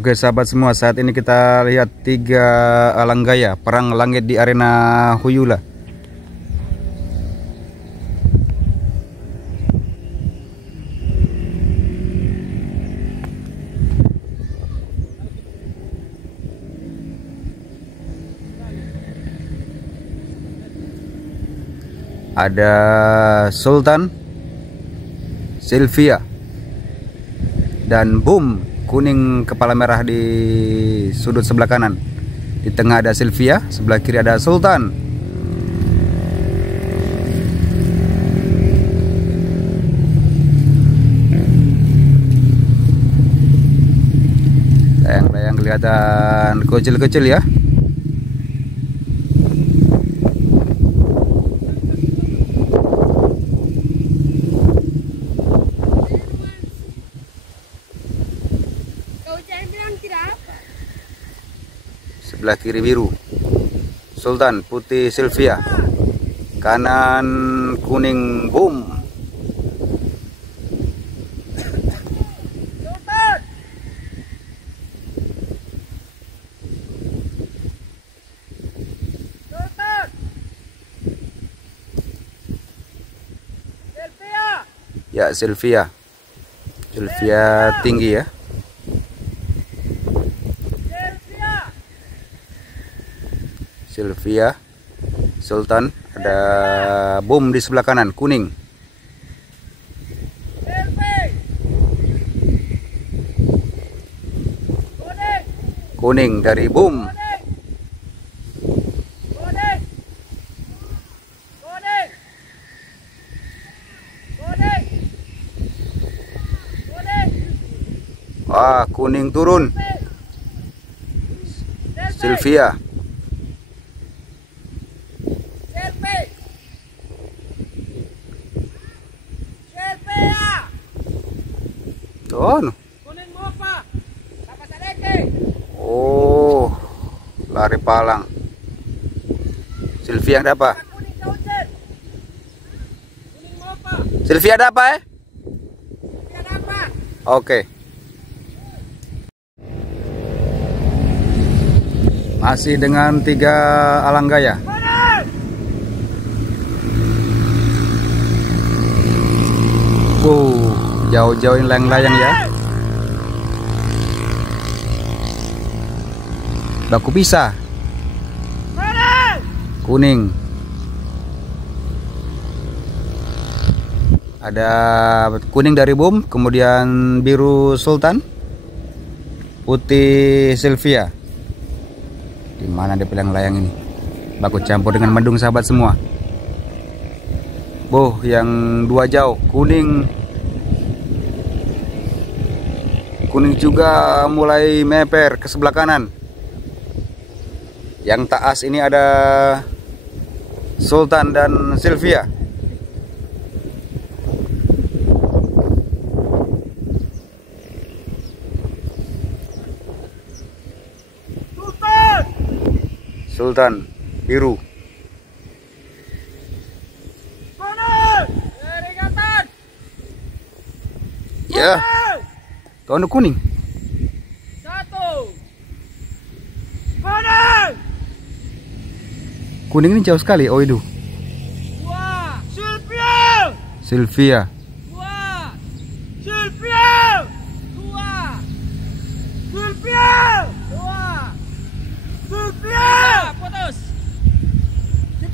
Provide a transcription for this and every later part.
Oke sahabat semua, saat ini kita lihat 3 alang gaya perang langit di arena Huyula. Ada Sultan, Sylvia, dan Boom kuning kepala merah di sudut sebelah kanan. Di tengah ada Sylvia, sebelah kiri ada Sultan. Layang-layang kelihatan kecil-kecil ya. Sebelah kiri biru Sultan, putih Sylvia, kanan kuning Boom. Ya, Sylvia tinggi ya. Sylvia, Sultan, ada Boom di sebelah kanan kuning. Kuning dari Boom. Wah, kuning turun. Sylvia. Oh, lari palang. Sylvia ada apa? Sylvia ada apa Oke. Masih dengan 3 alang gaya. Jauh-jauhin layang-layang ya. Baku pisah. Kuning. Ada kuning dari Boom, kemudian biru Sultan, putih Sylvia. Di mana dia layang ini? Baku campur dengan mendung sahabat semua. Yang 2 jauh, kuning. Kuning juga mulai meper ke sebelah kanan. Yang taas ini ada Sultan dan Sylvia. Sultan biru. Ya. Kawan kuning. Kuning ini jauh sekali. Oh itu. Sylvia.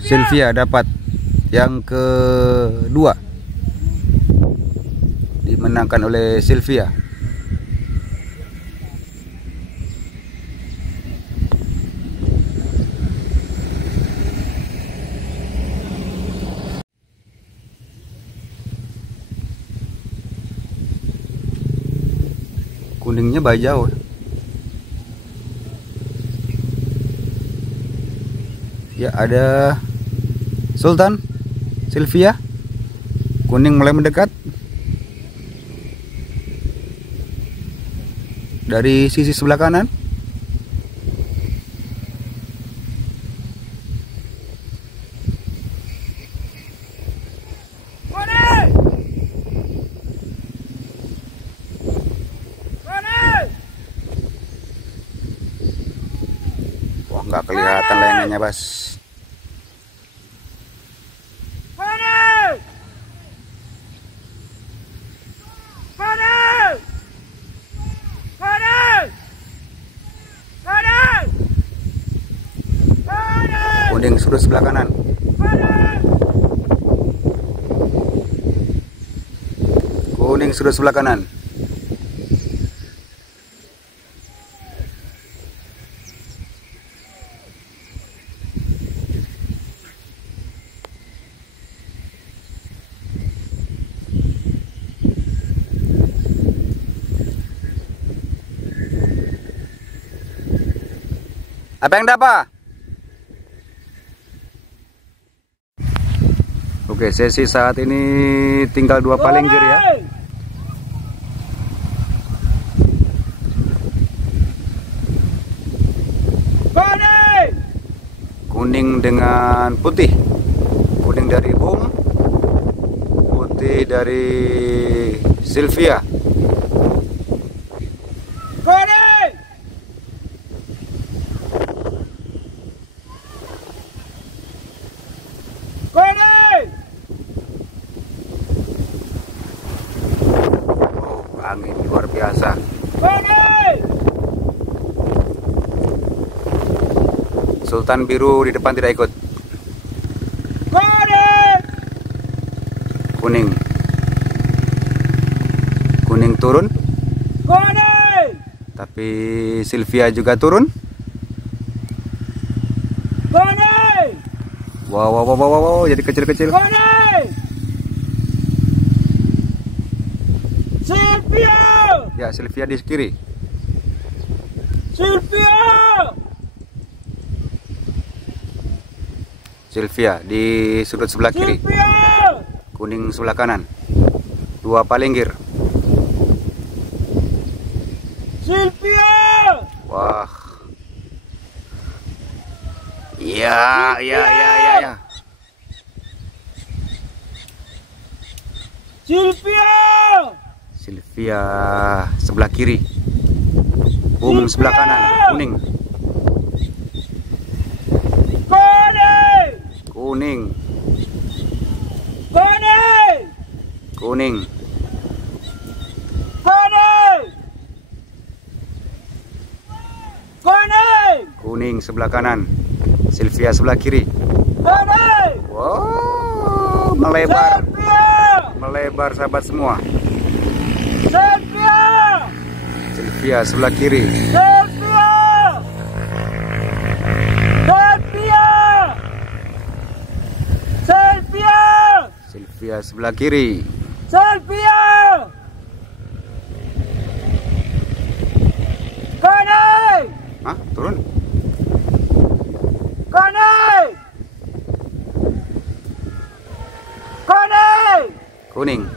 Sylvia dapat yang kedua. Dimenangkan oleh Sylvia. Kuningnya bayi jauh. Ya, ada Sultan, Sylvia. Kuning mulai mendekat. Dari sisi sebelah kanan. kelihatan layangannya, Bas. Kuning sudut sebelah kanan. Kuning sudut sebelah kanan. Apa yang dapat? Oke, sesi saat ini tinggal 2 palinggir ya. Kuning dengan putih. Kuning dari Bum, putih dari Sylvia. Angin luar biasa. Sultan biru di depan tidak ikut. Kuning. Kuning turun. Tapi Sylvia juga turun. Wow, jadi kecil-kecil. Sylvia! Ya, Sylvia di kiri. Sylvia! Sylvia di sudut sebelah kiri. Sylvia! Kuning sebelah kanan. 2 palinggir. Sylvia! Wah. Ya. Sylvia! Sylvia sebelah kiri. Bum sebelah kanan. Kuning. Kuning. Kuning. Kuning sebelah kanan. Sylvia sebelah kiri. Wow, melebar. Melebar sahabat semua. Sylvia sebelah kiri. Sylvia sebelah kiri. Hah? Turun? Kuning.